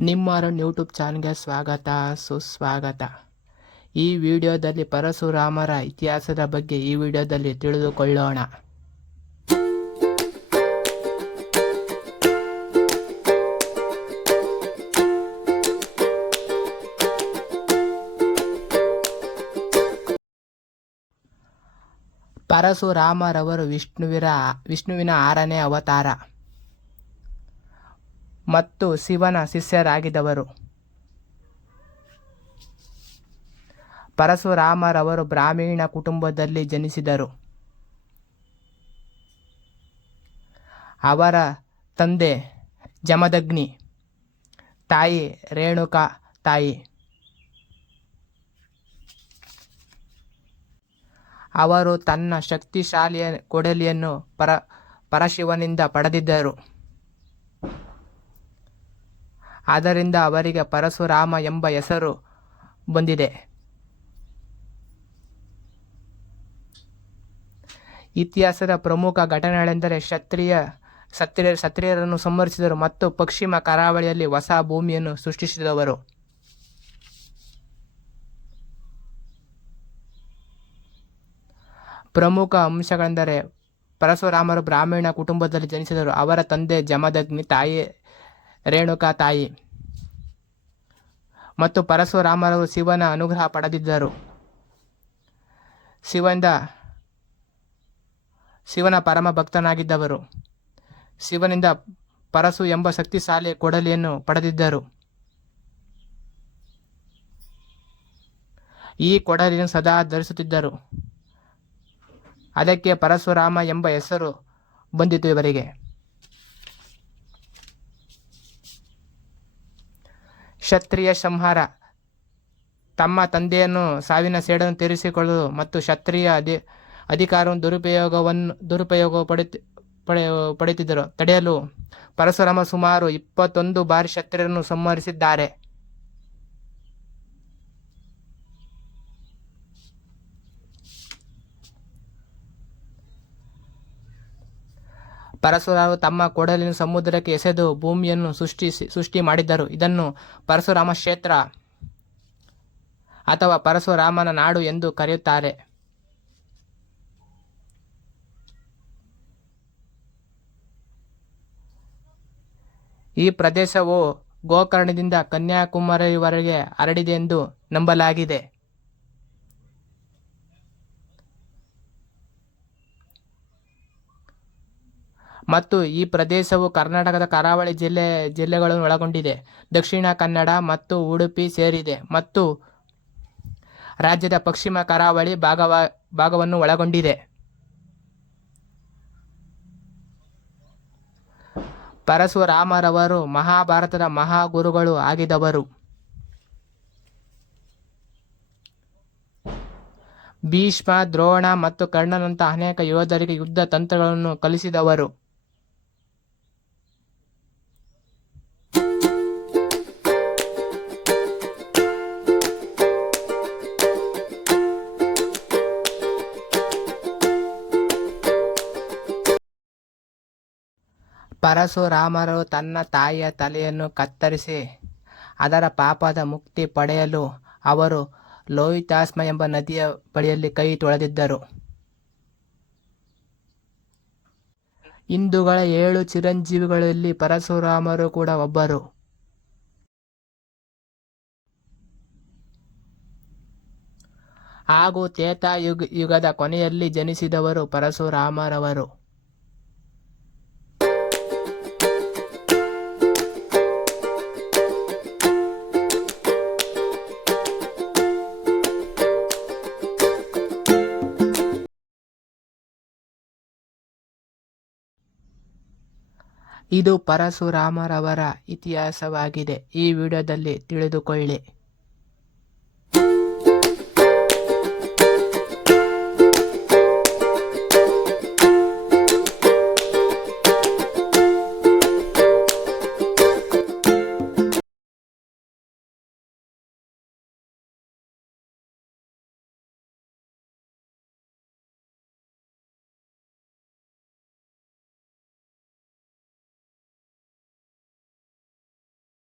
ನಿಮ್ಮರನ್ YouTube ಚಾನಲ್ಗೆ ಸ್ವಾಗತ. ಸುಸ್ವಾಗತ. ಈ ವಿಡಿಯೋದಲ್ಲಿ ಪರಶುರಾಮರ ಇತಿಹಾಸದ ಬಗ್ಗೆ ಈ ವಿಡಿಯೋದಲ್ಲಿ ತಿಳಿದುಕೊಳ್ಳೋಣ. ಪರಶುರಾಮರವರು ವಿಷ್ಣುವಿರ, ವಿಷ್ಣುವಿನ ಆರನೇ ಅವತಾರ. ಮತ್ತು ಶಿವನ ಶಿಷ್ಯರಾಗಿದ್ದವರು ಪರಶುರಾಮರವರು ಬ್ರಾಹ್ಮಣ ಕುಟುಂಬದಲ್ಲಿ ಜನಿಸಿದರು. ಅವರ ತಂದೆ ಜಮದಗ್ನಿ, ತಾಯಿ ರೇಣುಕಾ ತಾಯಿ. ಅವರು ತನ್ನ ಶಕ್ತಿಶಾಲಿಯ ಕೊಡಲಿಯನ್ನು ಪರ ಪರಶಿವನಿಂದ ಪಡೆದಿದ್ದರು. ಆದ್ದರಿಂದ ಅವರಿಗೆ ಪರಶುರಾಮ ಎಂಬ ಹೆಸರು ಬಂದಿದೆ. ಇತಿಹಾಸದ ಪ್ರಮುಖ ಘಟನೆಗಳೆಂದರೆ ಕ್ಷತ್ರಿಯ ಸತ್ರಿಯ ಸತ್ರಿಯರನ್ನು ಸಂಹರಿಸಿದರು ಮತ್ತು ಪಶ್ಚಿಮ ಕರಾವಳಿಯಲ್ಲಿ ಹೊಸ ಭೂಮಿಯನ್ನು ಸೃಷ್ಟಿಸಿದವರು. ಪ್ರಮುಖ ಅಂಶಗಳೆಂದರೆ ಪರಶುರಾಮರು ಬ್ರಾಹ್ಮಣ ಕುಟುಂಬದಲ್ಲಿ ಜನಿಸಿದರು. ಅವರ ತಂದೆ ಜಮದಗ್ನಿ ತಾಯಿ ರೇಣುಕಾ ತಾಯಿ. ಮತ್ತು ಪರಶುರಾಮರು ಶಿವನ ಅನುಗ್ರಹ ಪಡೆದಿದ್ದರು. ಶಿವಂದ ಶಿವನ ಪರಮ ಭಕ್ತನಾಗಿದ್ದವರು. ಶಿವನಿಂದ ಪರಸು ಎಂಬ ಶಕ್ತಿಶಾಲಿ ಕೊಡಲಿಯನ್ನು ಪಡೆದಿದ್ದರು. ಈ ಕೊಡಲಿಯನ್ನು ಸದಾ ಧರಿಸುತ್ತಿದ್ದರು. ಅದಕ್ಕೆ ಪರಶುರಾಮ ಎಂಬ ಹೆಸರು ಬಂದಿತು ಇವರಿಗೆ. ಕ್ಷತ್ರಿಯ ಸಂಹಾರ. ತಮ್ಮ ತಂದೆಯನ್ನು ಸಾವಿನ ಸೇಡನ್ನು ತೀರಿಸಿಕೊಳ್ಳಲು ಮತ್ತು ಕ್ಷತ್ರಿಯ ಅಧಿ, ಅಧಿಕಾರವನ್ನು ದುರುಪಯೋಗವನ್ನು ದುರುಪಯೋಗ ಪಡೆತಿ, ಪಡೆ ಪಡೆಯುತ್ತಿದ್ದರು ತಡೆಯಲು ಪರಶುರಾಮ ಸುಮಾರು ಇಪ್ಪತ್ತೊಂದು ಬಾರಿ ಕ್ಷತ್ರಿಯರನ್ನು ಸಂಹರಿಸಿದ್ದಾರೆ. ಪರಶುರಾಮರು ತಮ್ಮ ಕೊಡಲಿನ ಸಮುದ್ರಕ್ಕೆ ಎಸೆದು ಭೂಮಿಯನ್ನು ಸೃಷ್ಟಿಸಿ ಸೃಷ್ಟಿ ಮಾಡಿದ್ದರು ಇದನ್ನು ಪರಶುರಾಮ ಕ್ಷೇತ್ರ ಅಥವಾ ಪರಶುರಾಮನ ನಾಡು ಎಂದು ಕರೆಯುತ್ತಾರೆ. ಈ ಪ್ರದೇಶವು ಗೋಕರ್ಣದಿಂದ ಕನ್ಯಾಕುಮಾರಿವರೆಗೆ ಹರಡಿದೆ ಎಂದು ನಂಬಲಾಗಿದೆ. ಮತ್ತು ಈ ಪ್ರದೇಶವು ಕರ್ನಾಟಕದ ಕರಾವಳಿ ಜಿಲ್ಲೆ, ಜಿಲ್ಲೆಗಳನ್ನು ಒಳಗೊಂಡಿದೆ. ದಕ್ಷಿಣ ಕನ್ನಡ ಮತ್ತು ಉಡುಪಿ ಸೇರಿದೆ ಮತ್ತು ರಾಜ್ಯದ ಪಶ್ಚಿಮ ಕರಾವಳಿ ಭಾಗವ, ಭಾಗವನ್ನು ಒಳಗೊಂಡಿದೆ. ಪರಶುರಾಮರವರು ಮಹಾಭಾರತದ ಮಹಾಗುರುಗಳು ಆಗಿದವರು. ಭೀಷ್ಮ, ದ್ರೋಣ ಮತ್ತು ಕರ್ಣನಂತಹ ಅನೇಕ ಯೋಧರಿಗೆ ಯುದ್ಧ ತಂತ್ರಗಳನ್ನು ಕಲಿಸಿದವರು. ಪರಶುರಾಮರು ತನ್ನ ತಾಯಿಯ ತಲೆಯನ್ನು ಕತ್ತರಿಸಿ ಅದರ ಪಾಪದ ಮುಕ್ತಿ ಪಡೆಯಲು ಅವರು ಲೋಹಿತಾಸ್ಮ ಎಂಬ ನದಿಯ ಬಳಿಯಲ್ಲಿ ಕೈ ತೊಳೆದಿದ್ದರು. ಹಿಂದೂಗಳ ಏಳು ಚಿರಂಜೀವಿಗಳಲ್ಲಿ ಪರಶುರಾಮರು ಕೂಡ ಒಬ್ಬರು. ಹಾಗೂ ತೇತಾ ಯುಗ ಯುಗದ ಕೊನೆಯಲ್ಲಿ ಜನಿಸಿದವರು ಪರಶುರಾಮರವರು ಇದು ಪರಶುರಾಮರವರ ಇತಿಹಾಸವಾಗಿದೆ. ಈ ವಿಡಿಯೋದಲ್ಲಿ ತಿಳಿದುಕೊಳ್ಳಿ.